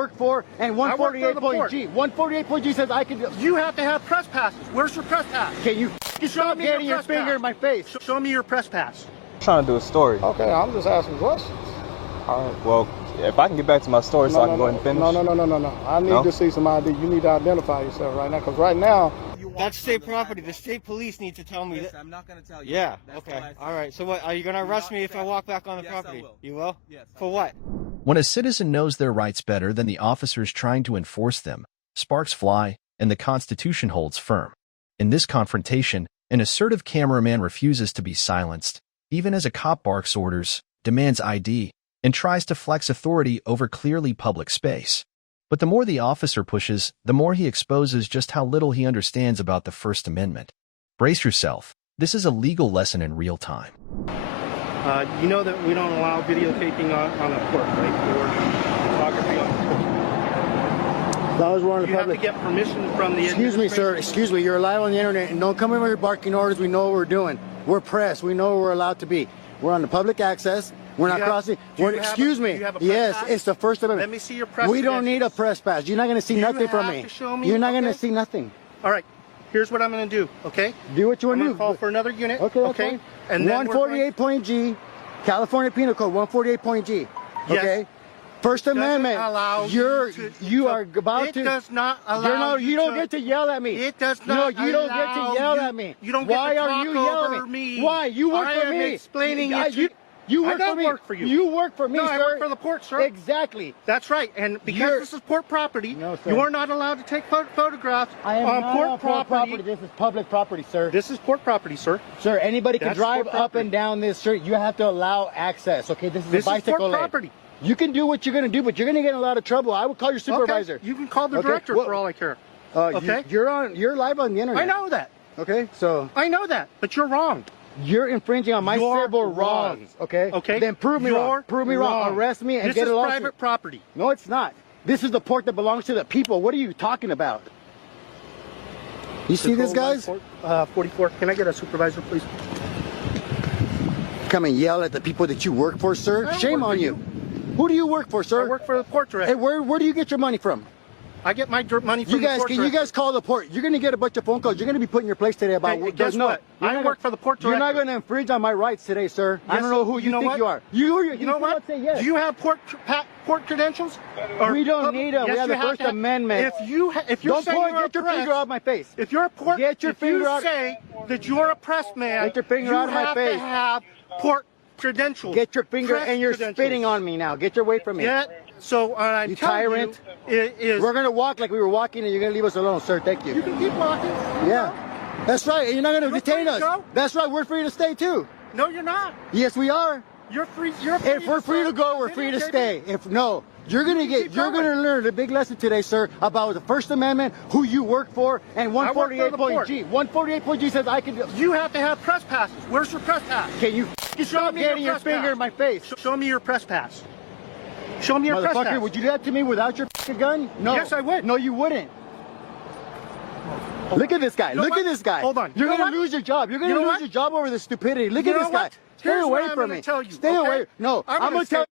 work for, and 148.G. 148.G says I can. You have to have press passes. Where's your press pass? Can you stop getting your finger in my face? Show me your press pass. I'm trying to do a story. Okay, I'm just asking questions. All right, well, if I can get back to my story so I can go ahead and finish. No. I need to see some ID. You need to identify yourself right now, because right now... That's state property. The state police need to tell me that. I'm not going to tell you. Yeah, okay. All right, so what, are you going to arrest me if I walk back on the property? I will. You will? Yes. For what? When a citizen knows their rights better than the officers trying to enforce them, sparks fly and the Constitution holds firm. In this confrontation, an assertive cameraman refuses to be silenced, even as a cop barks orders, demands ID, and tries to flex authority over clearly public space. But the more the officer pushes, the more he exposes just how little he understands about the First Amendment. Brace yourself. This is a legal lesson in real time. You know that we don't allow videotaping on a court, right? Or photography on a court. That was one of the You have to public. get permission from the... Excuse me, sir. Excuse me. You're live on the internet, and don't come in with your barking orders. We know what we're doing. We're press. We know where we're allowed to be. We're on the public access. We're not crossing. Excuse me. Yes, it's the First Amendment. Let me see your press We don't need a press pass. You're not going to see nothing from me. You're not going to see nothing. All right. Here's what I'm going to do, okay? Do what you want to do. Call for another unit, okay? And then 148.G, California Penal Code, 148.G, okay? Yes. First Amendment, allow you are about to... It does not allow you don't get to yell at me. It does not No, you don't get to yell at me. You don't get Why to are talk you yelling over at me? me. Why? You work for me. I am explaining it to you. You work I don't for me. work for you. You work for me, no, sir. I work for the port, sir. Exactly. That's right. And because this is port property, No, sir. you are not allowed to take photographs I am on not port on property. This is public property, sir. This is port property, sir. Sir, anybody can That's drive port up property. and down this street. You have to allow access, okay? This is a bicycle port lane. property. You can do what you're going to do, but you're going to get in a lot of trouble. I would call your supervisor. Okay. You can call the Okay, director well, for all I care. Okay? You're live on the internet. I know that. Okay? So I know that, but you're wrong. you're infringing on my You're civil wrong. rights, okay? Okay. Then prove me wrong. You're Prove me wrong. Arrest me and This get is a lawsuit. private property. No, it's not. This is the port that belongs to the people. What are you talking about? You see this, guys? 44. Can I get a supervisor, please? Come and yell at the people that you work for, sir. I don't Shame work for on you. Who do you work for, I sir? work for the port director. Hey, where do you get your money from? I get my money from You guys, the port can director. you guys call the port? You're going to get a bunch of phone calls. You're going to be put in your place today about... Hey, guess what? you're I not work gonna- for the port You're director. not going to infringe on my rights today, sir. I Yes, don't know who you know think what? you are. You know what? cannot Say yes. Do you have port credentials? We don't need them. Yes, We have you the First to. Amendment. If you're Don't saying point, you're get your oppressed, finger out my face. If you're a port, Get your if finger you out- say that you're a press man, Get your finger out of my face. You have to have port credentials. Get your finger, press and you're credentials. spitting on me now. Get your way from me. Yeah. So what I'm You telling tyrant. you is We're going to walk like we were walking, and you're going to leave us alone, sir. Thank you you. can keep walking. Yeah. That's right. And you're not going to You're detain free to us. go. That's right. We're free to stay, too. No, you're not. Yes, we are. You're free. You're free. If we're free to go, we're free to stay. If no, you're gonna keep you're going. gonna learn a big lesson today, sir, about the First Amendment, who you work for, and I work for the port. 148.G. 148.G says I can. You have to have press passes. Where's your press pass? Can you stop me your getting your press finger pass. in my face, Show me your press pass. Show me your press motherfucker? pass. Would you do that to me without your gun? No. Yes, I would. No, you wouldn't. Look at this guy. You know Look what? at this guy. Hold on. You're You know gonna what? lose your job. You're gonna You know lose what? your job over this stupidity. Look You at know this guy. what? Stay Here's away what I'm from gonna me. tell you, Stay okay? away. No, I'm I'm gonna gonna tell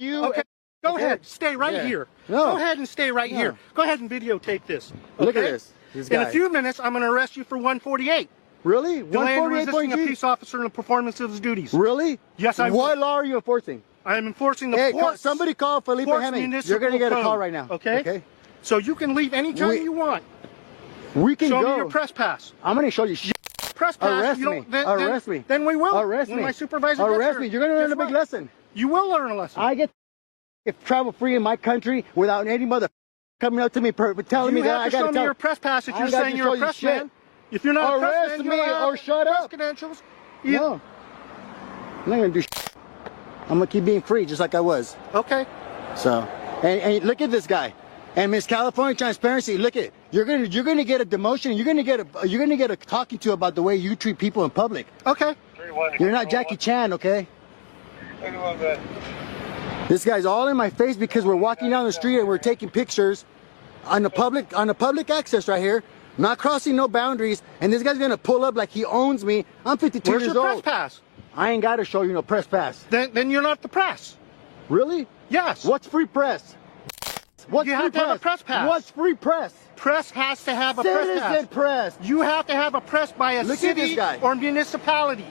you. Okay. Go Okay. ahead. Stay right Yeah. here. No. Go ahead and stay right No. here. Go ahead and videotape this. Look at okay? this. This In guy. a few minutes, I'm going to arrest you for 148. Really? Delay and resisting a 148.G? peace officer in the performance of his duties. Really? Yes, I What will. law are you enforcing? I am enforcing the Hey, port's, somebody call Felipe port's Hemming. municipal You're gonna get a call code, right now. Okay? Okay. So you can leave anytime We- you want. We can Show go. me your press pass. I'm gonna show you. Shit. Press pass. Arrest you me. don't, then, Arrest then, me. Then we will. Arrest when me. my supervisor gets Arrest here. me. You're gonna learn Guess a big what? lesson. You will learn a lesson. I get travel free in my country without any mother coming up to me telling me You that I have to gotta show me tell. your press pass if I you're ain't got saying to you're show a you press shit. man. If you're not a press Arrest man, you me don't have or shut press up. credentials. No. I'm not gonna do shit. I'm gonna keep being free just like I was. Okay. So, and look at this guy. And Miss California Transparency, look at you're gonna get a demotion. You're gonna get a talking to about the way you treat people in public. Okay. You're not Jackie Chan, okay? This guy's all in my face because we're walking down the street and we're taking pictures on the public access right here, not crossing no boundaries. And this guy's gonna pull up like he owns me. I'm 52 Where's years your old. press pass? I ain't gotta show you no press pass. Then you're not the press. Really? Yes. What's free press? What's You free have to have a press? press pass. What's free press? Press has to have a press pass. Citizen press. You have to have a press by a Look at this city guy. or municipality.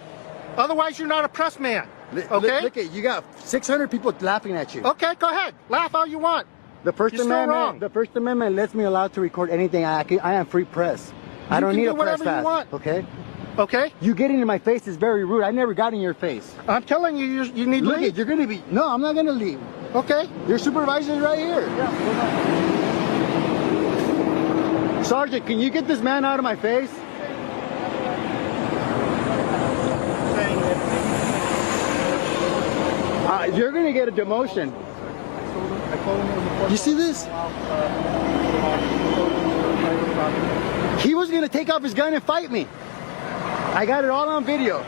Otherwise, you're not a press man. Okay? Look at you got 600 people laughing at you. Okay, go ahead. Laugh all you want. The First You're still Amendment. wrong. The First Amendment lets me allowed to record anything. I am free press. I don't can need do a press whatever you pass. want. Okay. Okay? You getting in my face is very rude. I never got in your face. I'm telling you, you need to Look leave. at you're gonna be. No, I'm not gonna leave. Okay? Your supervisor's right here. Sergeant, can you get this man out of my face? You're gonna get a demotion. You see this? He was gonna take off his gun and fight me. I got it all on video. All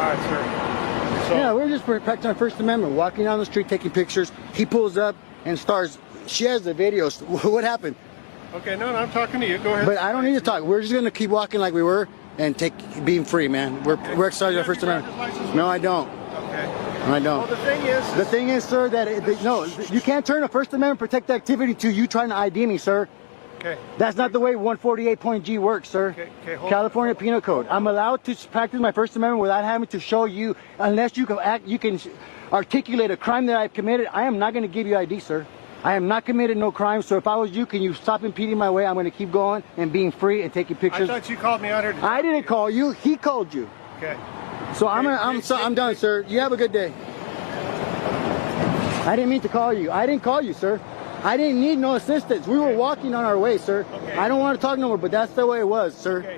right, sir. So, Yeah, we're just protecting our First Amendment. Walking down the street, taking pictures. He pulls up and starts. She has the videos. What happened? okay, no, I'm talking to you. Go ahead. But I don't need to talk. We're just gonna keep walking like we were and being free, man. We're exercising our First Amendment. No, I don't. Okay. No, I Well, don't. the thing is, The thing is, sir, that no, you can't turn a First Amendment protected activity to you trying to ID me, sir. okay. That's not the way 148.G works, sir. Okay, hold California Penal Code. I'm allowed to practice my First Amendment without having to show you, unless you can articulate a crime that I've committed. I am not going to give you ID, sir. I am not committed no crime. So if I was you, can you stop impeding my way? I'm going to keep going and being free and taking I pictures. thought you called me out here to I didn't call you. He called you. Okay. So I'm done, sir. You have a good day. I didn't mean to call you. I didn't call you, sir. I didn't need no assistance. We were walking on our way, sir. Okay. I don't want to talk no more, but that's the way it was, sir. Okay.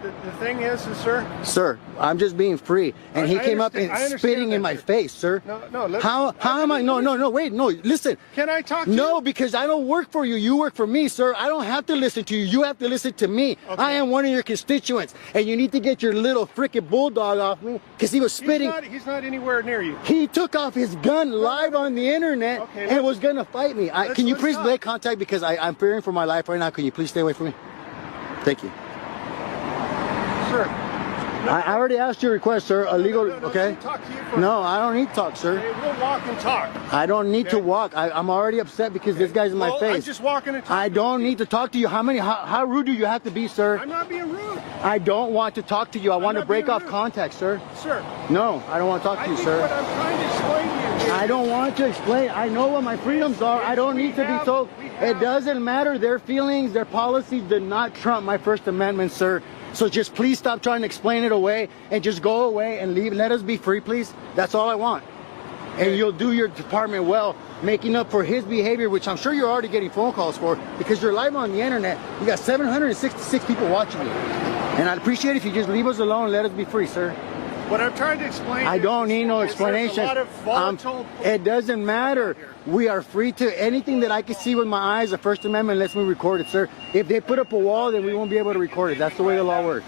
The thing is, sir. Sir, I'm just being free. And he I came up understand- and I understand spitting in that, my sir. face, sir. No. How am I? No, wait, no, listen. Can I talk to you? No, because I don't work for you. You work for me, sir. I don't have to listen to you. You have to listen to me. Okay. I am one of your constituents. And you need to get your little freaking bulldog off me because he was spitting. He's not anywhere near you. He took off his gun live on the internet Okay, and was gonna fight me. Can you let's please talk. make contact because I'm fearing for my life right now. Can you please stay away from me? Thank you. Sir. I already asked your request, sir. Illegal, No, okay? let me talk to you first. No, I don't need to talk, sir. Okay, we'll walk and talk. I don't need to Okay. walk. I'm already upset because this guy's in my Well, face. I'm just walking and talking. I don't need to talk to you. How rude do you have to be, sir? I'm not being rude, I don't want to talk to you. I want to not break being off rude. contact, sir. sir. No, I don't want to talk I to you, think sir. what I'm trying to explain to you. I don't want to explain. I know what my freedoms are. I don't need to be told. It doesn't matter. Their feelings, their policies did not trump my First Amendment, sir. So just please stop trying to explain it away and just go away and leave. Let us be free, please. That's all I want. And you'll do your department well, making up for his behavior, which I'm sure you're already getting phone calls for because you're live on the internet. You got 766 people watching you. And I'd appreciate it if you just leave us alone and let us be free, sir. What I'm trying to explain. I don't need no is there's explanation. a lot of volatile. It doesn't matter. We are free to anything that I can see with my eyes. The First Amendment lets me record it, sir. If they put up a wall, then we won't be able to record it. That's the way the law works.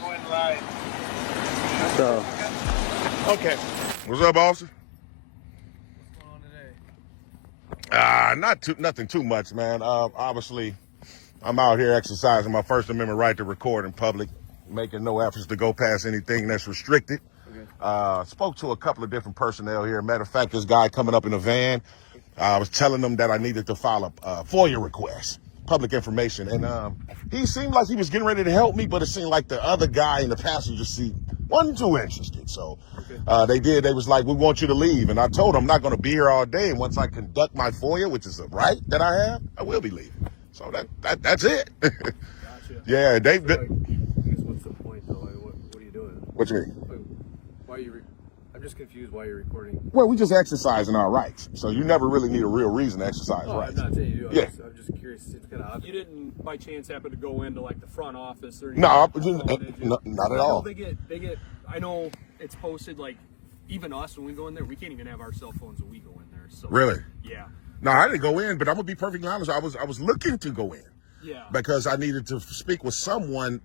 So, Okay. What's up, officer? What's going on today? Nothing too much, man. Obviously, I'm out here exercising my First Amendment right to record in public, making no efforts to go past anything that's restricted. Spoke to a couple of different personnel here. Matter of fact, this guy coming up in a van, I was telling them that I needed to file a FOIA request, public information. And he seemed like he was getting ready to help me, but it seemed like the other guy in the passenger seat wasn't too interested. So they was like, we want you to leave. And I told him I'm not going to be here all day. And once I conduct my FOIA, which is a right that I have, I will be leaving. So that's it. Gotcha. Yeah, I guess what's the point though? Like, what are you doing? What you mean? Like, why are you? I'm just confused why you're recording. Well, we just exercising our rights. So you never really need a real reason to exercise rights. I'm not saying you do. Yeah. I'm just curious. It's kind of. You didn't, by chance, happen to go into like the front office or No, anything? not at I know all. they get. I know it's posted like, even us when we go in there, we can't even have our cell phones when we go in there. So Really? yeah, No, I didn't go in, but I'm gonna be perfectly honest. I was looking to go in yeah. because I needed to speak with someone,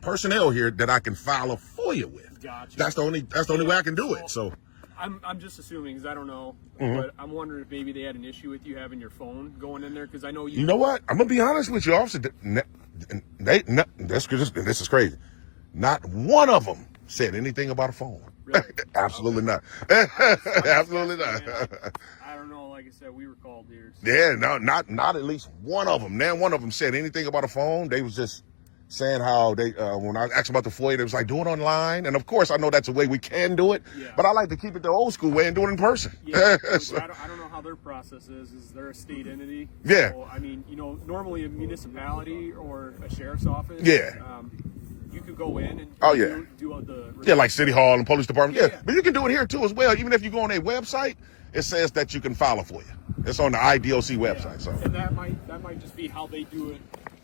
personnel here that I can file a FOIA with. Gotcha. That's the only way I can do it. So I'm just assuming because I don't know, Mm-hmm. but I'm wondering if maybe they had an issue with you having your phone going in there because I know you know what? I'm gonna be honest with you, officer. This is crazy. Not one of them said anything about a phone. Really? Absolutely not. Absolutely not. I don't know. Like like I said, we were called here. So. Yeah, no, not at least one of them. None one of them said anything about a phone. They was just saying how they, when I asked about the FOIA, they was like, do it online. And of course, I know that's a way we can do it, but I like to keep it the old school way and do it in person. Yeah, So, I don't know how their process is. Is there a state entity? Yeah. So, I mean, you know, normally a municipality or a sheriff's office. Yeah. You could go in and do the yeah, like City Hall and Police Department. Yeah. Yeah, but you can do it here too as well. Even if you go on their website, it says that you can file a FOIA. It's on the IDOC website. So. And that might just be how they do it,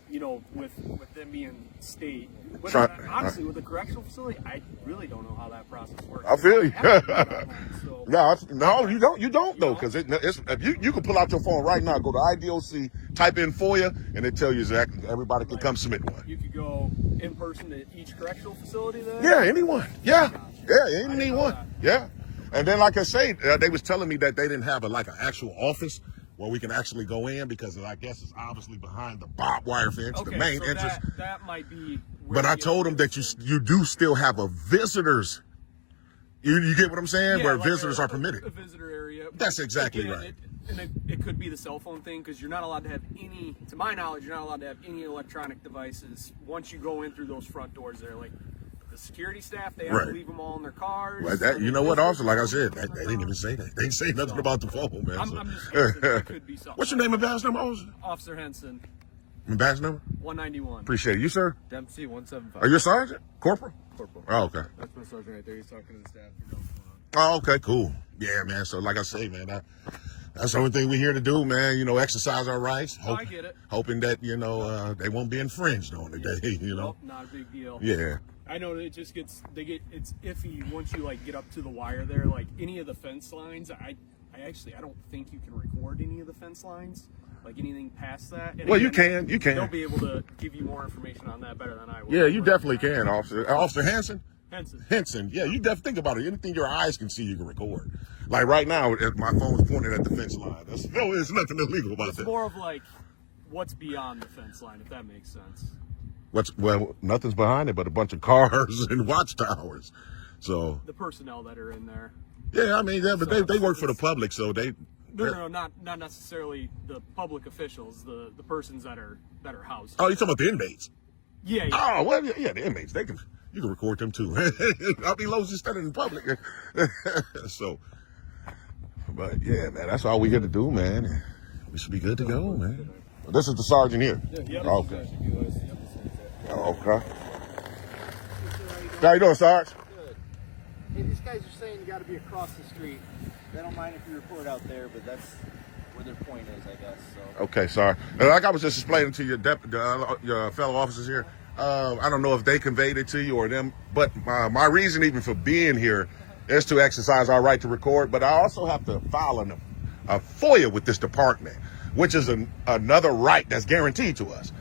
you know, with them being state. But honestly, with the correctional facility, I really don't know how that process works. I feel you. So, No, you don't. You don't though, because it's you can pull out your phone right now, go to IDOC, type in FOIA, and it tell you exactly. Everybody can come submit one. You could go in person to each correctional facility then? Yeah, anyone. Yeah, anyone. Yeah. And then, like I say, they was telling me that they didn't have an actual office where we can actually go in because I guess it's obviously behind the barbed wire fence, Okay, the main so entrance. That might be. But I told them that you do still have a visitors. You get what I'm saying? Yeah, where like visitors are permitted. A visitor area. That's exactly Again, right. It could be the cell phone thing because you're not allowed to have any, to my knowledge, you're not allowed to have any electronic devices once you go in through those front doors there. Like the security staff, they have to leave them all in their cars. Well, you know what? Also, like I said, they didn't even say that. They didn't say nothing about the phone, man. I'm just guessing it could be something. What's your name and badge number, officer? Officer Henson. And badge number? 191. Appreciate it. You, sir? Dempsey 175. Are you a sergeant? Corporal? Corporal. Oh, okay. That's my sergeant right there. He's talking to the staff. Oh, okay, cool. Yeah, man. So, like I say, man, that's the only thing we're here to do, man. You know, exercise our rights. I get it. Hoping that, you know, they won't be infringed on today, you know. Nope, not a big deal. Yeah. I know that it just it's iffy once you like get up to the wire there. Like any of the fence lines, I don't think you can record any of the fence lines. Like anything past that. And well, again, you can. They'll be able to give you more information on that better than I will. Yeah, you definitely can, Officer. Officer Henson? Henson. Yeah, you definitely think about it. Anything your eyes can see, you can record. Like right now, my phone's pointed at the fence line. There's nothing illegal about that. It's more of like what's beyond the fence line, if that makes sense. Well, nothing's behind it but a bunch of cars and watchtowers. So the personnel that are in there. Yeah, I mean, but they work for the public, so they. No, not necessarily the public officials, the persons that are housed. Oh, you're talking about the inmates? Yeah. Oh, well, yeah, the inmates. You can record them too. I'll be low just standing in public. So, but yeah, man, that's all we here to do, man. We should be good to go, man. Well, this is the sergeant here. Yeah. Okay. Okay. How you doing, Sarge? Good. Hey, these guys are saying you got to be across the street. They don't mind if you record out there, but that's where their point is, I guess. So. Okay, sorry. Like I was just explaining to your fellow officers here, I don't know if they conveyed it to you or them, but my reason even for being here is to exercise our right to record, but I also have to file a FOIA with this department, which is another right that's guaranteed to us.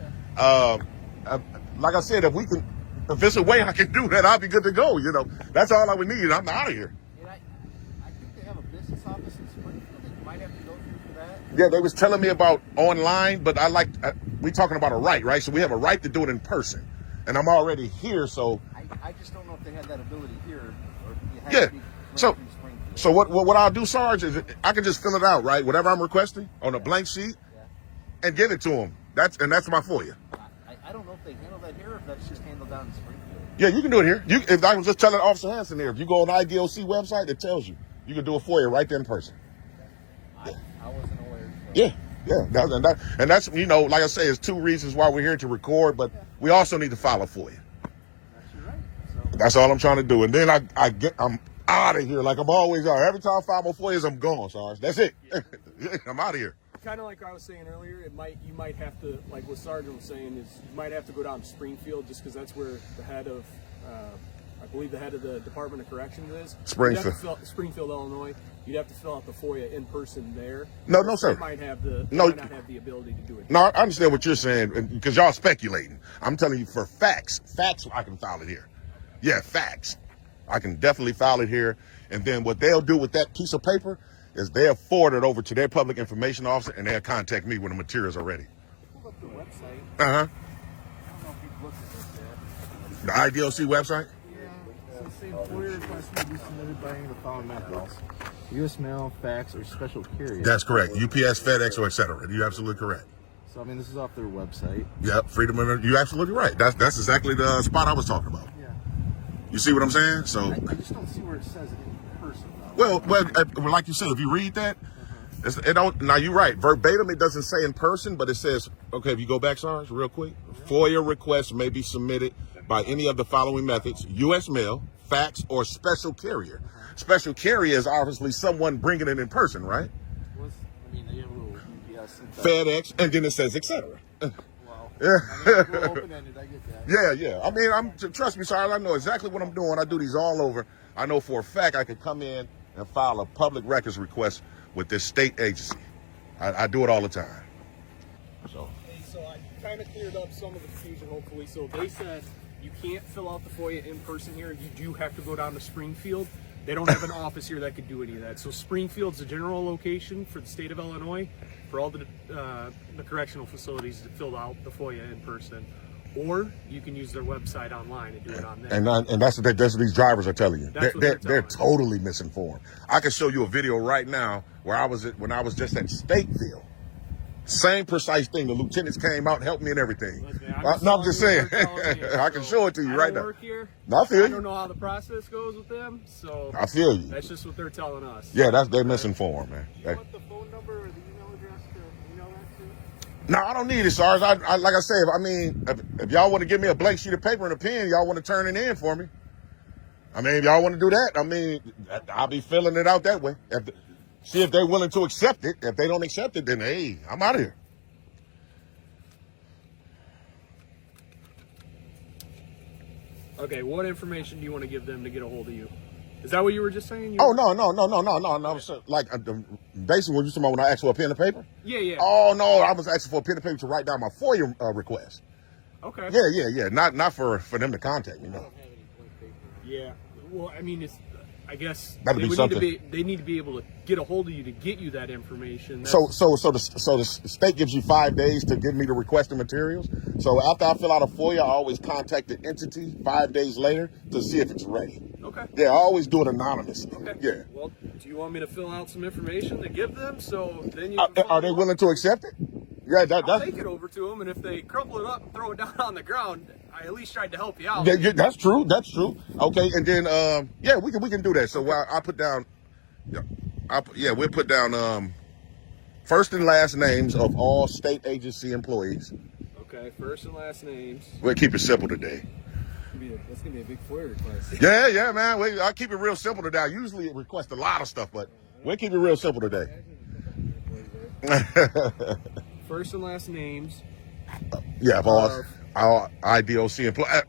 Like I said, if there's a way I can do that, I'll be good to go. You know, that's all I would need. I'm out of here. And I think they have a business office in Springfield that you might have to go through for that. Yeah, they was telling me about online, but we talking about a right? So we have a right to do it in person, and I'm already here, so. I just don't know if they had that ability here, or if you have Yeah. to be So through Springfield. So what I'll do, Sarge, is I can just fill it out, right? Whatever I'm requesting on a blank sheet, and give it to them. That's my FOIA. I don't know if they handle that here, or if that's just handled down in Springfield. Yeah, you can do it here. If I was just telling Officer Hanson there, if you go on the IDOC website, it tells you. You can do a FOIA right there in person. I wasn't aware. So. Yeah. And that's, you know, like I say, it's two reasons why we're here to record, but we also need to file a FOIA. That's your right. So. That's all I'm trying to do. And then I'm out of here like I'm always are. Every time I file my FOIAs, I'm gone, Sarge. That's it. I'm out of here. Kind of like I was saying earlier, you might have to, like what Sergeant was saying, is you might have to go down to Springfield just because that's where the head of, I believe the head of the Department of Corrections is. Springfield, Illinois. You'd have to fill out the FOIA in person there. No, sir. They might not have the ability to do it. No, I understand what you're saying because y'all speculating. I'm telling you for facts. Facts, I can file it here. Yeah, facts. I can definitely file it here. And then what they'll do with that piece of paper is they'll forward it over to their public information officer and they'll contact me when the materials are ready. Pull up the website. Uh-huh. I don't know if you've looked at this yet. The IDOC website? Yeah. So say FOIA request may be submitted by any of the following methods. U.S. mail, fax, or special carrier. That's correct. UPS, FedEx, or etc. You're absolutely correct. So I mean, this is off their website. Yep, freedom of. You're absolutely right. That's exactly the spot I was talking about. Yeah. You see what I'm saying? So. I just don't see where it says it in person. Well, like you said, if you read that, it don't. Now you're right. Verbatim, it doesn't say in person, but it says, okay. If you go back, Sarge, real quick, FOIA requests may be submitted by any of the following methods: U.S. mail, fax, or special carrier. Special carrier is obviously someone bringing it in person, right? I mean, they have a little UPS and FedEx, and then it says etc. Wow. Yeah. I mean, it's a little open-ended, I get that. Yeah. I mean, trust me, Sarge, I know exactly what I'm doing. I do these all over. I know for a fact I could come in and file a public records request with this state agency. I do it all the time. So. Hey, so I kind of cleared up some of the confusion, hopefully. So they said you can't fill out the FOIA in person here. You do have to go down to Springfield. They don't have an office here that could do any of that. So Springfield's a general location for the state of Illinois for all the correctional facilities to fill out the FOIA in person. Or you can use their website online and do it on there. And that's what these drivers are telling you. They're telling totally misinformed. I can show you a video right now where when I was just at Stateville. Same precise thing. The lieutenants came out and helped me and everything. Listen, I'm just saying. I can show it to you right now. Work here. I feel I you. don't know how the process goes with them, so I feel you. that's just what they're telling us. Yeah, they're misinformed, man. Do you want the phone number or the email address to email that to? No, I don't need it, Sarge. Like I said, I mean, if y'all want to give me a blank sheet of paper and a pen, y'all want to turn it in for me. I mean, if y'all want to do that, I mean, I'll be filling it out that way. See if they're willing to accept it. If they don't accept it, then hey, I'm out of here. Okay, what information do you want to give them to get a hold of you? Is that what you were just saying? Oh, no. Like, basically, what you talking about when I asked for a pen and paper? Yeah. Oh, no, I was asking for a pen and paper to write down my FOIA request. Okay. Yeah. Not for them to contact me, no. Yeah. Well, I mean, I guess That'd they be would something. they need to be able to get a hold of you to get you that information. So the state gives you 5 days to give me the requested materials. So after I fill out a FOIA, I always contact the entity 5 days later to see if it's ready. Okay. Yeah, I always do it anonymously. Okay. Yeah. Well, do you want me to fill out some information to give them so then you Are they willing to accept it? Yeah, I'll take it over to them, and if they crumple it up and throw it down on the ground, I at least tried to help you out. Yeah, that's true. Okay, and then we can do that. So I put down, we'll put down first and last names of all state agency employees. Okay, first and last names. We'll keep it simple today. That's going to be a big FOIA request. Yeah, man. I keep it real simple today. I usually request a lot of stuff, but we'll keep it real simple today. First and last names. Yeah, of all IDOC employees.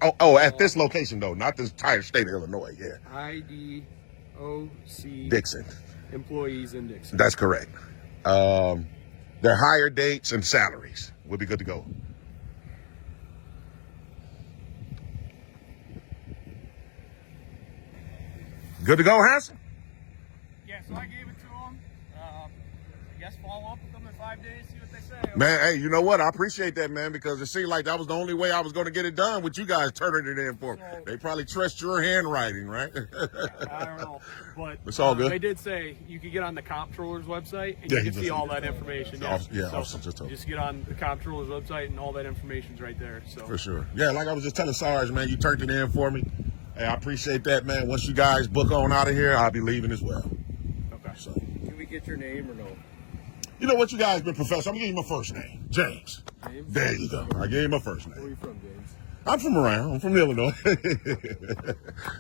At this location, though, not the entire state of Illinois. Yeah. IDOC. Dixon. Employees in Dixon. That's correct. Their hire dates and salaries. We'll be good to go. Good to go, Hanson? Yeah, so I gave it to them. I guess follow up with them in 5 days, see what they say. Man, hey, you know what? I appreciate that, man, because it seemed like that was the only way I was going to get it done with you guys turning it in for me. They probably trust your handwriting, right? I don't know, but it's all good. They did say you could get on the comptroller's website and you can see all that information. Just get on the comptroller's website and all that information's right there. So for sure. Yeah, like I was just telling Sarge, man, you turned it in for me. Hey, I appreciate that, man. Once you guys book on out of here, I'll be leaving as well. Okay. So, Can we get your name or no? you know what? You guys been professional. I'm going to give you my first name. James. James? There you go. I gave you my first name. Where are you from, James? I'm from around. I'm from Illinois.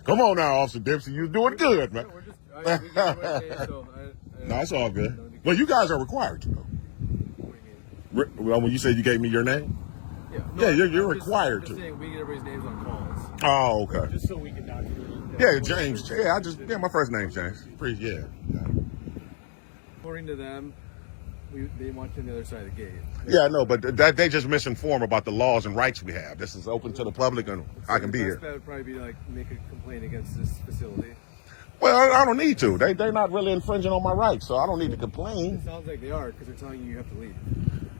Come on now, Officer Dempsey. You're doing good, man. No, it's all good. Well, you guys are required to know. Well, when you said you gave me your name? Yeah, you're required to. We get everybody's names on calls. Oh, okay. just so we can document. Yeah, James. Yeah, my first name's James. Yeah. According to them, they want you on the other side of the gate. Yeah, I know, but they just misinform about the laws and rights we have. This is open to the public, and I can be here. That would probably be like make a complaint against this facility. Well, I don't need to. They're not really infringing on my rights, so I don't need to complain. It sounds like they are because they're telling you have to leave.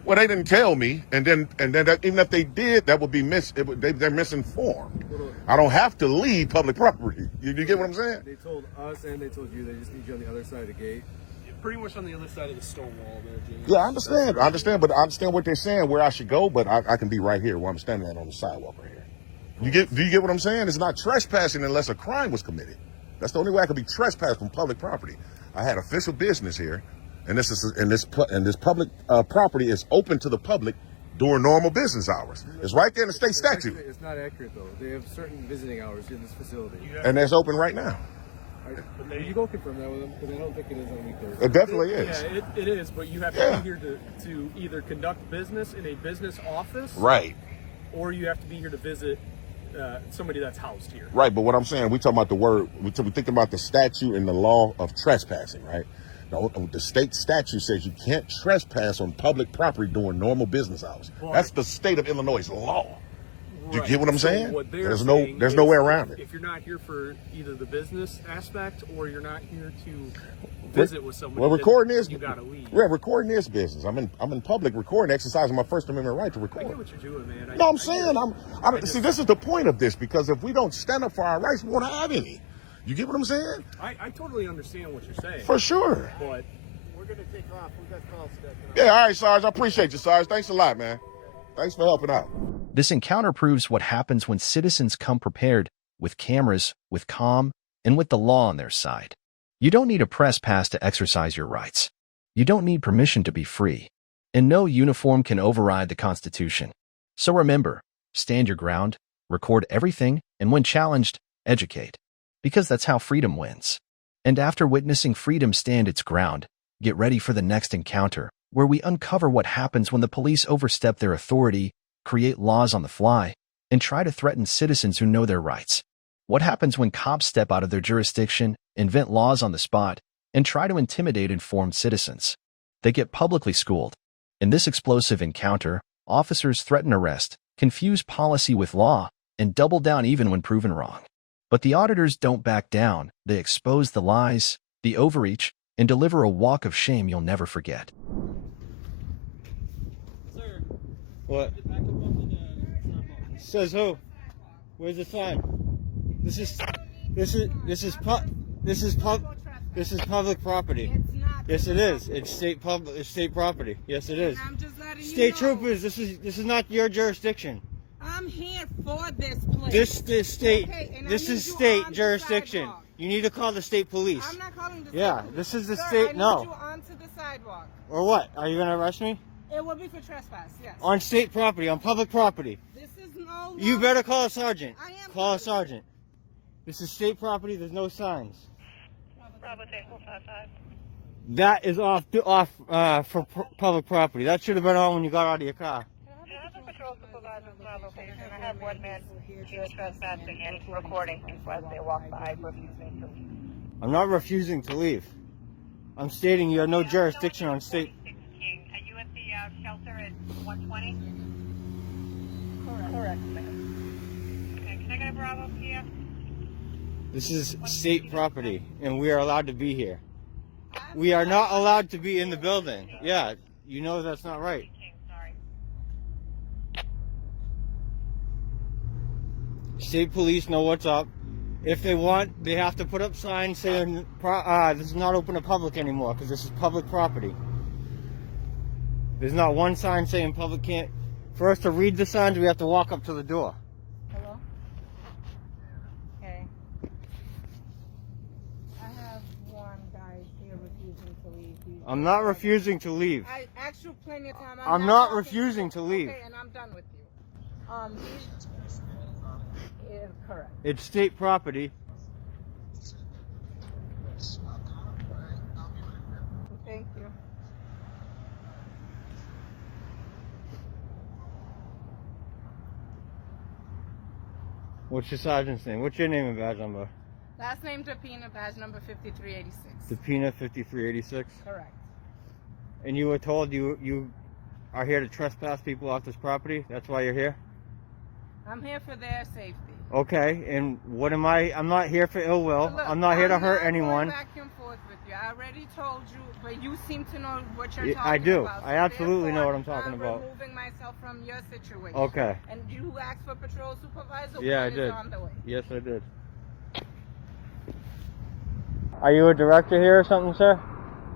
Well, they didn't tell me, and then even if they did, that would be they're misinformed. I don't have to leave public property. You get what I'm saying? They told us and they told you they just need you on the other side of the gate. You're pretty much on the other side of the stone wall there, James. Yeah, I understand, but I understand what they're saying, where I should go, but I can be right here where I'm standing at on the sidewalk right here. Do you get what I'm saying? It's not trespassing unless a crime was committed. That's the only way I could be trespassed from public property. I had official business here, and this public property is open to the public during normal business hours. It's right there in the state statute. It's not accurate though. They have certain visiting hours in this facility. And it's open right now. You go confirm that with them, because I don't think it is on weekdays. It definitely is. Yeah, it is, but you have to be here to either conduct business in a business office, Right. or you have to be here to visit somebody that's housed here. Right, but what I'm saying, we talking about the word, we thinking about the statute and the law of trespassing, right? The state statute says you can't trespass on public property during normal business hours. That's the state of Illinois' law. Do you get what I'm saying? There's no way around it. If you're not here for either the business aspect or you're not here to visit with somebody, recording is, you gotta leave. Yeah, recording is business. I'm in public recording, exercising my First Amendment right to record. I get what you're doing, man. No, I'm saying, see, this is the point of this, because if we don't stand up for our rights, we won't have any. You get what I'm saying? I totally understand what you're saying. For sure. But We're going to take off. We've got calls today. Yeah, all right, Sarge. I appreciate you, Sarge. Thanks a lot, man. Thanks for helping out. This encounter proves what happens when citizens come prepared with cameras, with calm, and with the law on their side. You don't need a press pass to exercise your rights. You don't need permission to be free. And no uniform can override the Constitution. So remember, stand your ground, record everything, and when challenged, educate. Because that's how freedom wins. And after witnessing freedom stand its ground, get ready for the next encounter, where we uncover what happens when the police overstep their authority, create laws on the fly, and try to threaten citizens who know their rights. What happens when cops step out of their jurisdiction, invent laws on the spot, and try to intimidate informed citizens? They get publicly schooled. In this explosive encounter, officers threaten arrest, confuse policy with law, and double down even when proven wrong. But the auditors don't back down. They expose the lies, the overreach, and deliver a walk of shame you'll never forget. Sir. What? Says who? Where's the sign? This is public property. Yes, it is. It's state property. Yes, it is. I'm just letting State you know. troopers, this is not your jurisdiction. I'm here for this place. This state. Okay, and this I is need you state on the jurisdiction. sidewalk. You need to call the state police. I'm not calling the Yeah, state police. this is the Sir, state. I need No. you onto the sidewalk. Or what? Are you gonna arrest me? It will be for trespass. Yes. On state property, on public property. This is no. You better call a sergeant. I am. Call a sergeant. This is state property. There's no signs. That is off for public property. That should have been on when you got out of your car. I have one man who is trespassing and recording as they walk by, refusing to leave. I'm not refusing to leave. I'm stating you have no jurisdiction on state. Are you at the shelter at 120? Correct, ma'am. Okay, can I get a Bravo here? This is state property, and we are allowed to be here. We are not allowed to be in the building. Yeah, you know that's not right. State police know what's up. If they want, they have to put up signs saying this is not open to public anymore because this is public property. There's not one sign saying public can't. For us to read the signs, we have to walk up to the door. Hello. Okay. I have one guy here refusing to leave. I'm not refusing to leave. I asked you plenty of time. I'm not talking. refusing to leave. Okay, and I'm done with you. Yeah, correct. It's state property. Thank you. What's your sergeant's name? What's your name and badge number? Last name Dapina, badge number 5386. Dapina 5386. Correct. And you were told you are here to trespass people off this property? That's why you're here? I'm here for their safety. Okay, and what am I? I'm not here for ill will. Look, I'm not here to hurt I'm anyone. not going back and forth with you. I already told you, but you seem to know what you're Yeah, talking I do. about. I absolutely know what I'm therefore, talking about. I'm removing myself from your situation. Okay. And you asked for patrol supervisor. Yeah, I One is did. on the way. Yes, I did. Are you a director here or something, sir?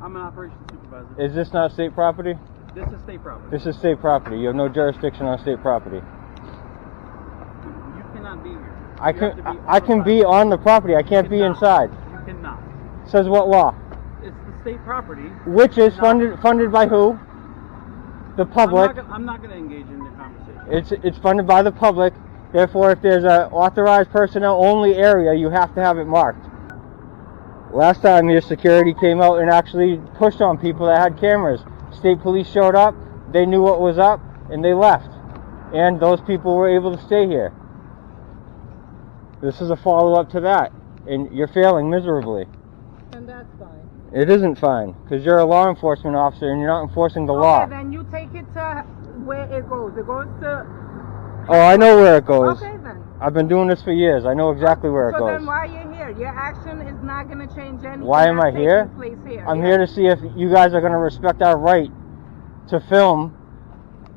I'm an operations supervisor. Is this not state property? This is state property. This is state property. You have no jurisdiction on state property. You cannot be here. I can be on the property. I can't be inside. You cannot. Says what law? It's the state property. Which is funded by who? The public. I'm not going to engage in the conversation. It's funded by the public. Therefore, if there's an authorized personnel only area, you have to have it marked. Last time your security came out and actually pushed on people that had cameras. State police showed up, they knew what was up, and they left. And those people were able to stay here. This is a follow-up to that, and you're failing miserably. And that's fine. It isn't fine, because you're a law enforcement officer and you're not enforcing the law. Okay, then you take it to where it goes. It goes to... Oh, I know where it goes. Okay, then. I've been doing this for years. I know exactly where it So goes. then why are you here? Your action is not going to change anything. Why am I that's here? taking place here. I'm here to see if you guys are going to respect our right to film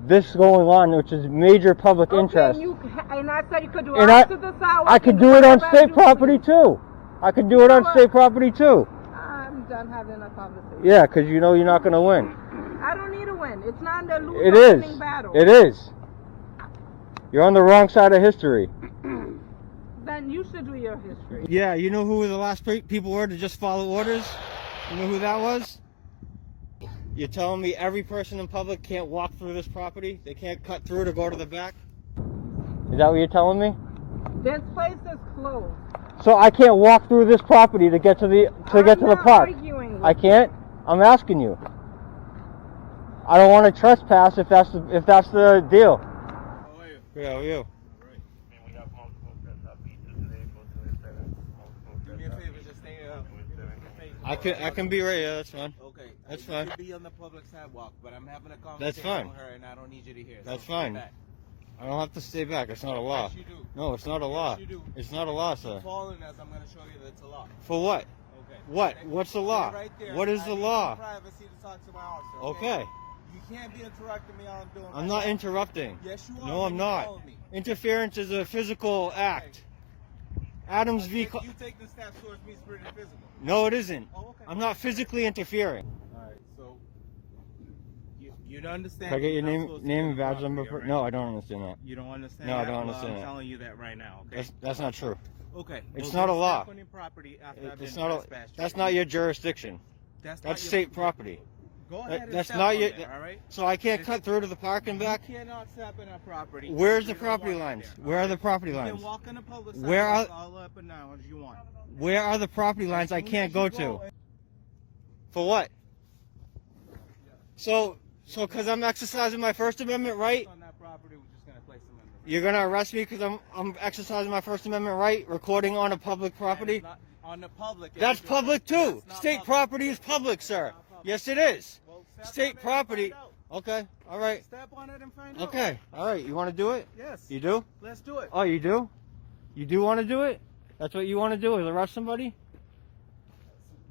this going on, which is major public interest. And I said you could do And after the hour. I could do it on state property too. I could do it on state property too. I'm done having a conversation. Yeah, because you know you're not going to win. I don't need a win. It's not the lose It or is. winning battle. It is. You're on the wrong side of history. Then you should do your history. Yeah, you know who the last people were to just follow orders? You know who that was? You're telling me every person in public can't walk through this property? They can't cut through to go to the back? Is that what you're telling me? This place is closed. So I can't walk through this property to get to the park. I can't. I'm asking you. I don't want to trespass if that's the deal. How are you? I can be right here. That's fine. Okay. That's fine. You can be on the public sidewalk, but I'm having a conversation That's fine. with her, and I don't need you to hear. That's so fine. stay back. I don't have to stay back. It's not a law. Yes, you do. No, it's not a law. Yes, you do. It's not a law, sir. Keep following us. I'm going to show you that it's a law. For what? Okay. What? What's the law? Right there. What is I the need law? some privacy to talk to my officer. Okay. You can't be interrupting me while I'm doing I'm my not job. interrupting. Yes, you are. No, I'm when you not. follow me. Interference is a physical act. Adams v. You take the steps towards me is pretty physical. No, it isn't. Oh, okay. I'm not physically interfering. All right. So you don't understand. Can I get your you're not name supposed to and be on badge the number? property, No, right? I don't understand that. You don't understand. No, I that? don't Well, understand I'm that. telling you that right now. Okay. That's not true. Okay. It's Well, not a don't law. step on your property after I've It's been not. trespassed. That's not your jurisdiction. That's That's not state property. Go ahead and That's step not on your. there, all right? So I can't cut through to the park and back. You cannot step in our property. Where's the You don't property walk lines? there, Where all are the right? property You lines? can walk on the public side Where are- all up and down as you want. Where are the property lines I can't go to? For what? So because I'm exercising my First Amendment right, On that property, we're just gonna place them in. you're gonna arrest me because I'm exercising my First Amendment right, recording on a public property. Not on the public. That's public too. That's not State public. property is public, sir. Yes, it is. Well, step on State it and property. find out. Okay. All right. Step on it and find out. Okay. All right. You want to do it? Yes. You do? Let's do it. Oh, you do? You do want to do it? That's what you want to do? Is arrest somebody?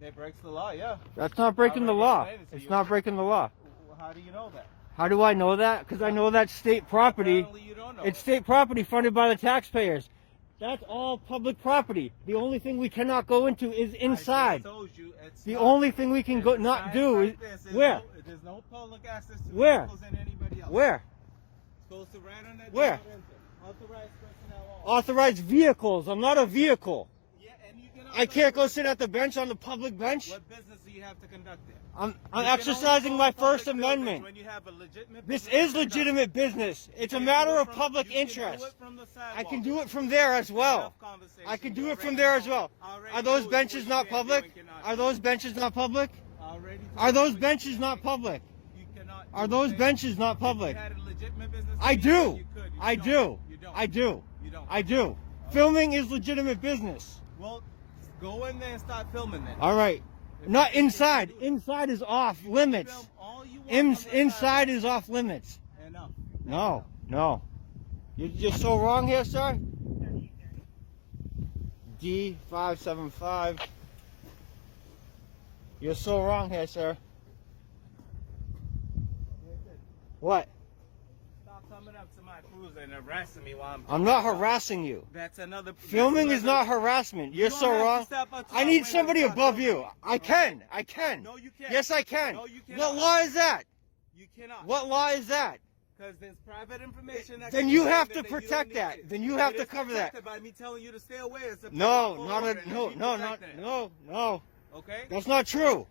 That breaks the law, yeah. That's not breaking the already law. explained it to It's you. not breaking the law. Well, how do you know that? How do I know that? Because I know that's state property. Apparently you don't know. It's state property funded by the taxpayers. That's all public property. The only thing we cannot go into is I inside. just told you it's The not. only thing we can go It's not signs do is like this. There's where? No, there's no public access to Where? vehicles and anybody else. Where? It's supposed to write on that Where? door, authorized personnel only. Authorized vehicles. I'm not a vehicle. Yeah, and you can I can't go sit at the bench on the public bench. What business do you have to conduct there? I'm You can exercising only my go to First public Amendment. buildings when you have a legitimate This business is to conduct. legitimate business. It's a You can matter do it of from- public you can interest. do it from the I can sidewalk. do it from there as well. Enough conversation. I can do You it from already there as know- well. already Are those know benches what not you can do public? and cannot Are do. those benches not public? Already told Are you those what benches you not can- public? You cannot Are do those things. benches not If public? you had a legitimate business I to do. you could. You I don't. do. You don't. I do. You don't. I do. Filming is legitimate business. Well, go in there and start filming then. All right. Not inside. Inside is off limits. Film all you want from the Inside is off limits. Enough. No, no. You're so wrong here, sir. D575. You're so wrong here, sir. What? Stop coming up to my cruiser and harassing me while I'm not harassing you. That's another. Filming is not harassment. You're so wrong. I need somebody above you. I can. No, you can't. Yes, I can. No, you cannot. What law is that? You cannot. What law is that? Because there's private information. Then you have to protect that. Then you have to cover that. By me telling you to stay away. No. Okay. That's not true.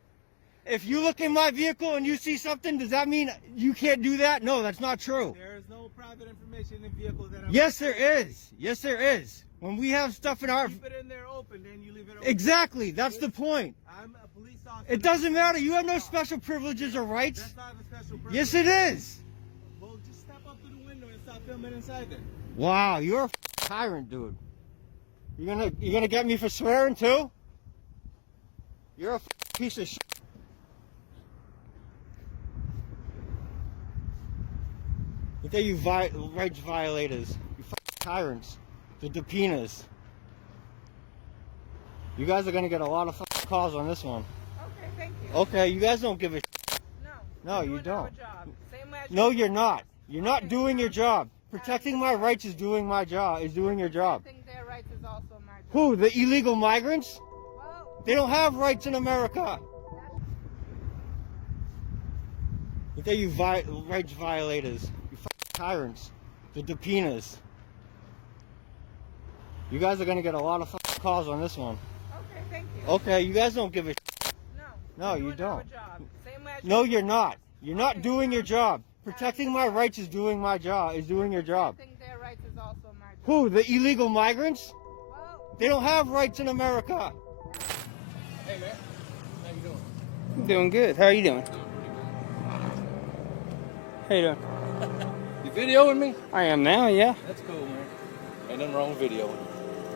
If you look in my vehicle and you see something, does that mean you can't do that? No, that's not true. There is no private information in vehicles that. Yes, there is. Yes, there is. When we have stuff in our. Keep it in there open, then you leave it open. Exactly. That's the point. I'm a police officer. It doesn't matter. You have no special privileges or rights. That's not a special privilege. Yes, it is. Well, just step up to the window and stop filming inside there. Wow, you're a tyrant, dude. You're gonna get me for swearing too? You're a piece of shit. Look at you rights violators. You tyrants. The subpoenas. You guys are gonna get a lot of calls on this one. Okay, thank you. Okay, you guys don't give a No. No, you don't. Our job. Same as No, you're not. You're not doing your job. Protecting my rights is doing my job. Is doing your job. Protecting their rights is also my job. Who? The illegal migrants? Well, They don't have rights in America. Look at you rights violators. You tyrants. The subpoenas. You guys are gonna get a lot of calls on this one. okay, thank you. Okay, you guys don't give a No. No, you Our don't. job. Same as No, you're not. You're not doing your job. Protecting my rights is doing my job. Is doing your job. Protecting their rights is also my job. Who? The illegal migrants? Well, They don't have rights in America. Hey, man. How you doing? I'm doing good. How are you doing? How you doing? You videoing me? I am now, yeah. That's cool, man. Ain't nothing wrong with videoing.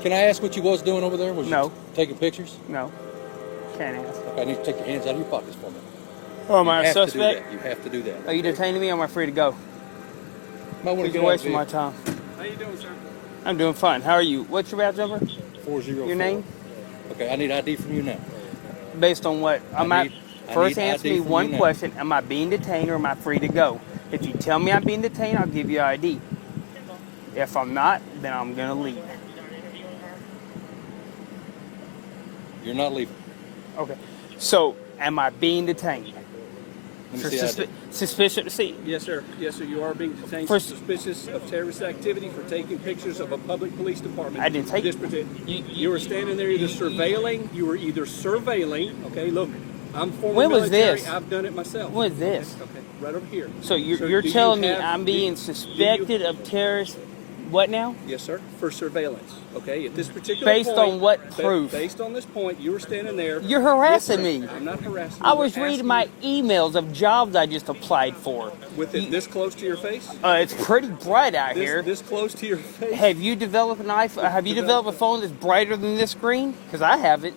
Can I ask what you was doing over there? Was No. you taking pictures? No. Can't ask. Okay, I need to take your hands out of your pockets for me. Oh, am I You a have to do suspect? that. You have to do that. Are you detaining me or am I free to go? Might want to You're get wasting my time. How you doing, sir? I'm doing fine. How are you? What's your badge number? 404. Your name? Okay, I need ID from you now. Based on what? I First need answer ID me from one you now. question. Am I being detained or am I free to go? If you tell me I'm being detained, I'll give you ID. If I'm not, then I'm going to leave. You're not leaving. Okay. So, am I being detained? Let me see ID. Suspicious to see. Yes, sir. Yes, sir. You are being detained First- suspicious of terrorist activity for taking pictures of a public police department. I didn't take- You were standing there either surveilling. You were either surveilling. Okay, look. I'm former When was military. this? I've done it myself. When was this? Okay, right over here. So you're do you telling me have- I'm do you- being do you- suspected of terrorist, what now? Yes, sir. For surveillance. Okay, at this particular Based point. on what proof? Based on this point, you were standing there. You're harassing me. I'm not harassing you. I was We're reading asking my emails of jobs I just applied for. with it this close to your face. It's pretty bright out here. This close to your face. Have you developed an iPhone? Have you developed a phone that's brighter than this screen? Because I haven't.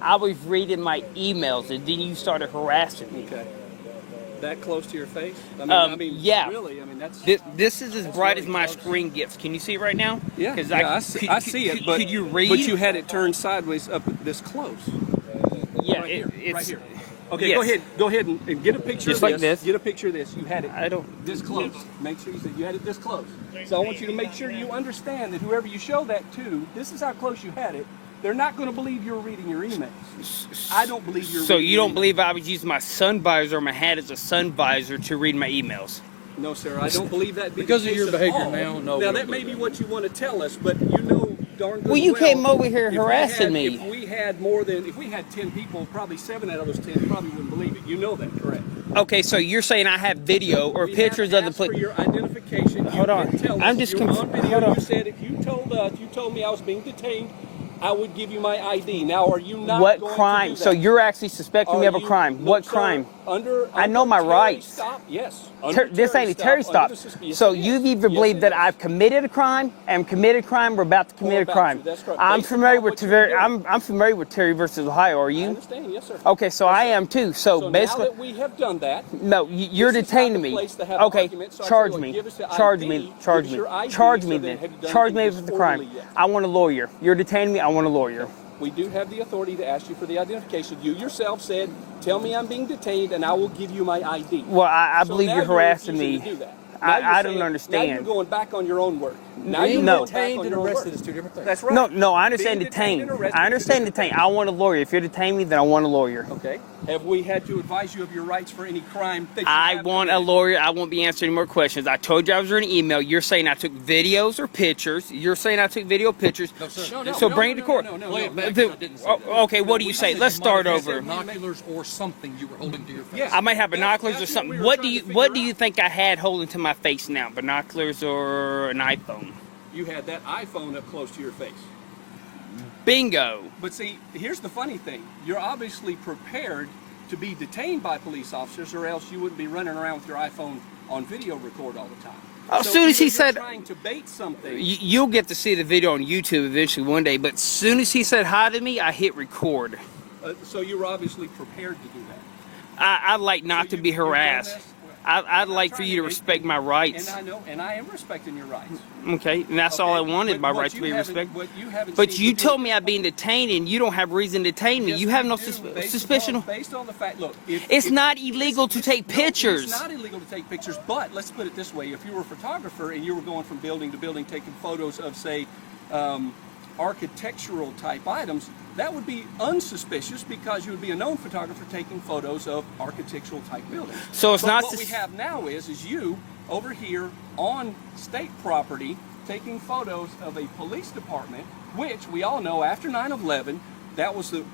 I was reading my emails and then you started harassing me. Okay. That close to your face? Yeah. Really? I mean, that's. This is as bright as my screen gets. Can you see it right now? Yeah, 'Cause I see it, but could you read? But you had it turned sideways up this close. Yeah, right here, it's right here. Okay, yes. go ahead and get a picture Just of like this. Get a picture of this. You had it. I don't. This close. Make sure you had it this close. So I want you to make sure you understand that whoever you show that to, this is how close you had it. They're not going to believe you were reading your emails. I don't believe you're. So reading you your don't believe I was using my sun visor or my hat as a sun visor to read my emails? No, sir. I don't believe that. Because of the case your at behavior all. now, no, we Now don't that may believe be what you want to tell us, but you know darn good Well, you came over here if we harassing had- me. If we had 10 people, probably 7 out of those 10 probably wouldn't believe it. You know that, correct? Okay, so you're saying I have video or We pictures have of the asked for police? your identification. You Hold on. didn't tell I'm us. just You were on conf- video. hold on. You said if you told me I was being detained, I would give you my ID. Now, are you not What going crime? to do that? So you're actually suspecting me Are of a you- crime? no, What sir. crime? Under I know my Terry rights. Stop, yes. This ain't a Terry stop. So you've either believed that I've committed a crime, am committed a crime, or about to commit a about crime. to, that's correct. I'm Based familiar upon with what you're Terry. I'm familiar with Terry versus Ohio. Are I you? understand, yes, sir. Okay, so I am too. So So basically, now that we have done that, no, you're this is detaining not the me. place to have Okay, arguments, so I charge tell you me, what, give us the charge ID, me, charge give us me, your ID, charge so me then then, have you done charge me anything with the crime. disorderly yet? I want a lawyer. You're detaining me. I want a lawyer. We do have the authority to ask you for the identification. You yourself said, tell me I'm being detained and I will give you my ID. Well, I So believe now you're harassing refusing me. to do that. Now you're I don't saying- understand. Now you're going back on your own word. Now Being you're going detained back on and your own arrested word. is two different things. That's right. No, I understand Being detained detained. and arrested I is understand two different detained. I want a lawyer. If you're detained me, then I want a lawyer. Okay. Have we had to advise you of your rights for any crime that you I have want a committed? lawyer. I won't be answering any more questions. I told you I was in an email. You're saying I took videos or pictures. You're saying I took video pictures. No, sir. So bring it to court. Play it back. The- I didn't say that. okay, what do you say? Let's start over. Binoculars or something you were holding to your face. Yes. I might have binoculars or That's something. what we were What trying do to you What figure do you think I had holding to my face now? Binoculars or an iPhone? You had that iPhone up close to your face. Bingo. But see, here's the funny thing. You're obviously prepared to be detained by police officers, or else you wouldn't be running around with your iPhone on video record all the time. As So soon as he you're said, trying to bait something. you'll get to see the video on YouTube eventually one day. But as soon as he said hi to me, I hit record. So you were obviously prepared to do that. I'd like not to be you've done harassed. this? I'd like for you to respect my rights. And I know, and I am respecting your rights. Okay, and that's all I wanted, But my what rights to you be haven't- respected. what you haven't But seen you me do- told me I'm being detained, and you don't have reason to detain me. Yes, You have we no do, suspicion. Based on the fact, look, It's not illegal to take pictures. It's not illegal to take pictures, but let's put it this way: if you were a photographer and you were going from building to building taking photos of, say, architectural type items, that would be unsuspicious because you would be a known photographer taking photos of architectural type buildings. So it's But not what we have now is you over here on state property taking photos of a police department, which we all know after 9/11,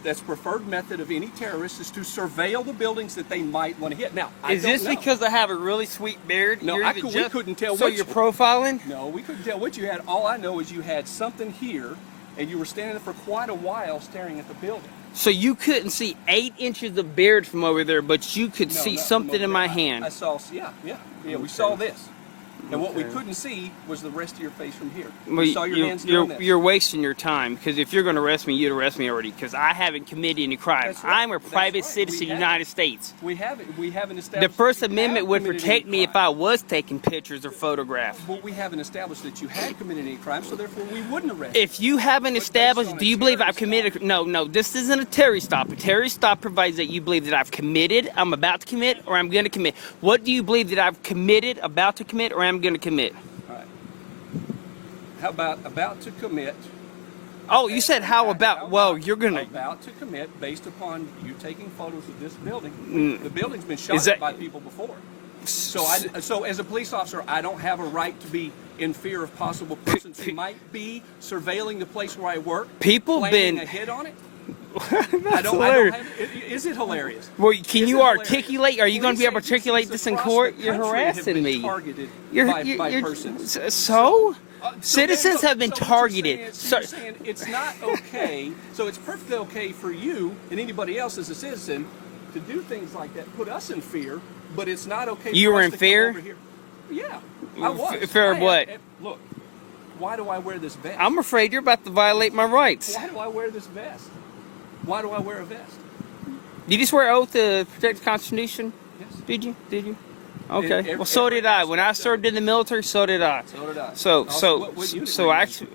that's preferred method of any terrorist is to surveil the buildings that they might want to hit. Now, I Is don't this know. because I have a really sweet beard? No, You're we couldn't tell. So which, you're profiling? No, we couldn't tell what you had. All I know is you had something here, and you were standing there for quite a while staring at the building. So you couldn't see 8 inches of beard from over there, but you could No, see not from something over in there. my hand. I saw, yeah. We saw this. And what we couldn't see was the rest of your face from here. We saw your hands doing this. You're wasting your time, because if you're going to arrest me, you'd arrest me already, because I haven't committed any crime. That's right. I'm a That's private right. citizen of the United States. We haven't established. The First that you Amendment have would committed protect any me if crime. I was taking pictures or photographs. But we haven't established that you had committed any crime, so therefore we wouldn't arrest. If you haven't established, do you believe I've committed? No, this isn't a Terry stop. A Terry stop provides that you believe that I've committed, I'm about to commit, or I'm going to commit. What do you believe that I've committed, about to commit, or I'm going to commit? All right. How about to commit? Oh, you said how about? Well, you're going to. About to commit based upon you taking photos of this building. The building's been shot at by people before. So as a police officer, I don't have a right to be in fear of possible persons who might be surveilling the place where I work. People planning been a hit on it. That's hilarious. Is it hilarious? Well, can Is you it articulate? Are you going to be able to Police articulate agencies this in across court? the You're country have harassing been me. Targeted You're by persons. So? Citizens have been what targeted. you're saying it's not okay. So it's perfectly okay for you and anybody else as a citizen to do things like that, put us in fear, but it's not okay. You for were us in to come fear? over here. Yeah, I was. Fear of what? Look, why do I wear this vest? I'm afraid you're about to violate my rights. Why do I wear this vest? Why do I wear a vest? Did you swear oath to protect the Constitution? Yes. Did you? Okay. Well, so did I. When I served in the military, so did I. So did I. So actually,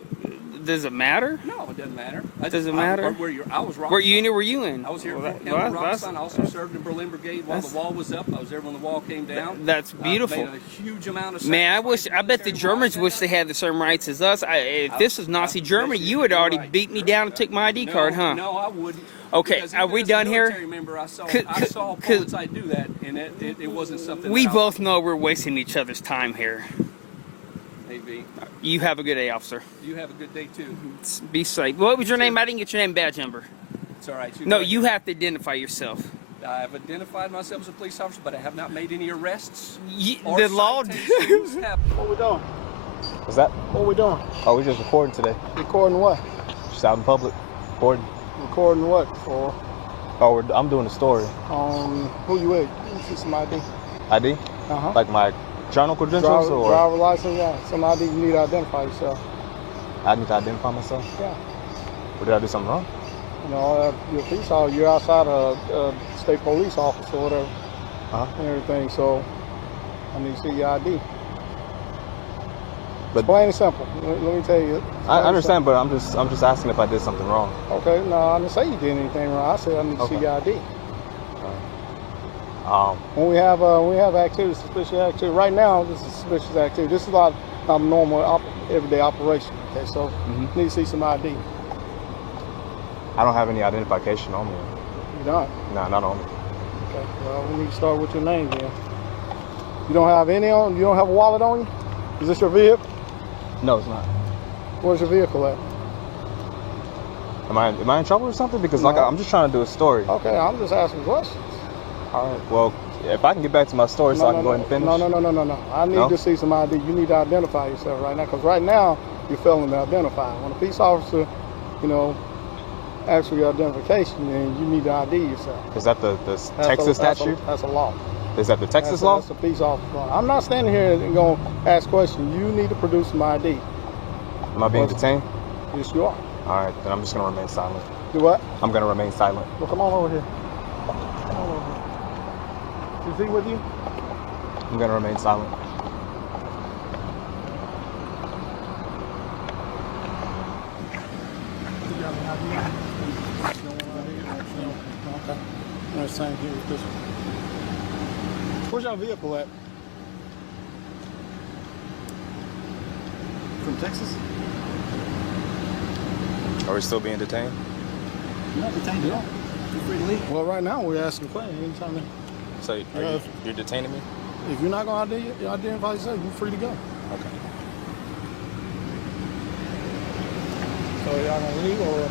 does it matter? No, it doesn't matter. Does it matter? I was What unit were you in? I was here Well, at Fort County Rockson. I also served in Berlin Brigade while the wall was up. I was there when the wall came down. That's beautiful. Made a huge amount of Man, I bet the Germans wish they had the same rights as us. If this was Nazi Germany, you would already beat me down and took my ID card, huh? No, I wouldn't. Okay, Because are even we as a done here? military member, I saw opponents I do that, and it wasn't something. We that both know we're wasting each other's time here. Maybe. You have a good day, officer. You have a good day too. Be safe. What was your name? I didn't get your name badge number. It's all right. No, you have to identify yourself. I have identified myself as a police officer, but I have not made any arrests. The law. What we doing? What's that? What we doing? Oh, we're just recording today. Recording what? Just out in public. Recording. Recording what for? Oh, I'm doing a story. Who you with? You see some ID? ID? Uh-huh. Like my journal credentials or? Driver license, yeah. Some ID you need to identify yourself. I need to identify myself? Yeah. Or did I do something wrong? You know, you're a police officer. You're outside a state police office or whatever. Uh-huh. And everything, so I need to see your ID. But it's plain and simple. Let me tell you. I understand, but I'm just asking if I did something wrong. Okay, no, I didn't say you did anything wrong. I said I need to see your ID. When we have activity, suspicious activity. Right now, this is suspicious activity. This is not normal everyday operation. Okay, so you need to see some ID. I don't have any identification on me. You don't? No, not on me. Okay, well, we need to start with your name then. You don't have any on? You don't have a wallet on you? Is this your vehicle? No, it's not. Where's your vehicle at? Am I in trouble or something? Because like I'm just trying to do a story. Okay, I'm just asking questions. All right. Well, if I can get back to my story so I can go ahead and finish. No. I need to see some ID. You need to identify yourself right now, because right now you're failing to identify. When a peace officer, asks for your identification, then you need to ID yourself. Is that the Texas statute? That's a law. Is that the Texas law? That's a peace officer law. I'm not standing here and going to ask questions. You need to produce some ID. Am I being detained? Yes, you are. All right, then I'm just going to remain silent. Do what? I'm going to remain silent. Well, come on over here. Come on over here. Is he with you? I'm going to remain silent. Okay. Same here with this one. Where's your vehicle at? From Texas? Are we still being detained? You're not detained at all. You're free to leave. Well, right now we're asking questions. Anytime. So you're detaining me? If you're not going to identify yourself, you're free to go. Okay. So y'all going to leave or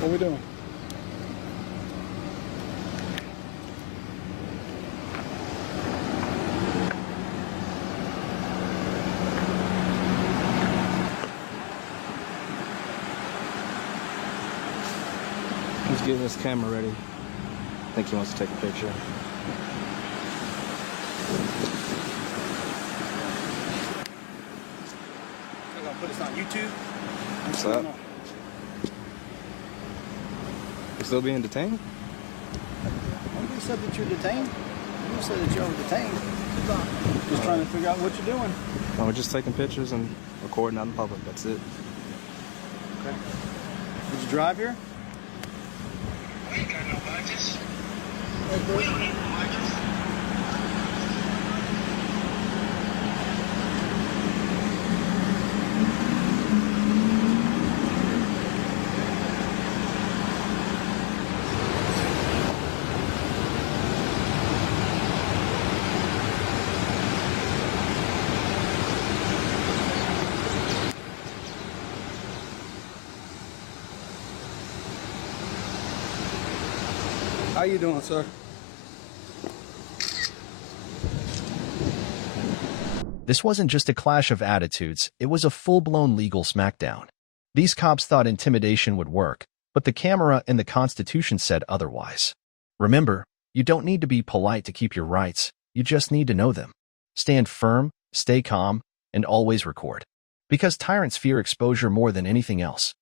what we doing? He's getting his camera ready. I think he wants to take a picture. They're gonna put us on YouTube. What's up? You're still being detained? Nobody said that you're detained. You said that you're detained. Just trying to figure out what you're doing. No, we're just taking pictures and recording out in public. That's it. Okay. Did you drive here? We ain't got no budgets. We don't need no budgets. How you doing, sir? This wasn't just a clash of attitudes, it was a full-blown legal smackdown. These cops thought intimidation would work, but the camera and the Constitution said otherwise. Remember, you don't need to be polite to keep your rights, you just need to know them. Stand firm, stay calm, and always record. Because tyrants fear exposure more than anything else.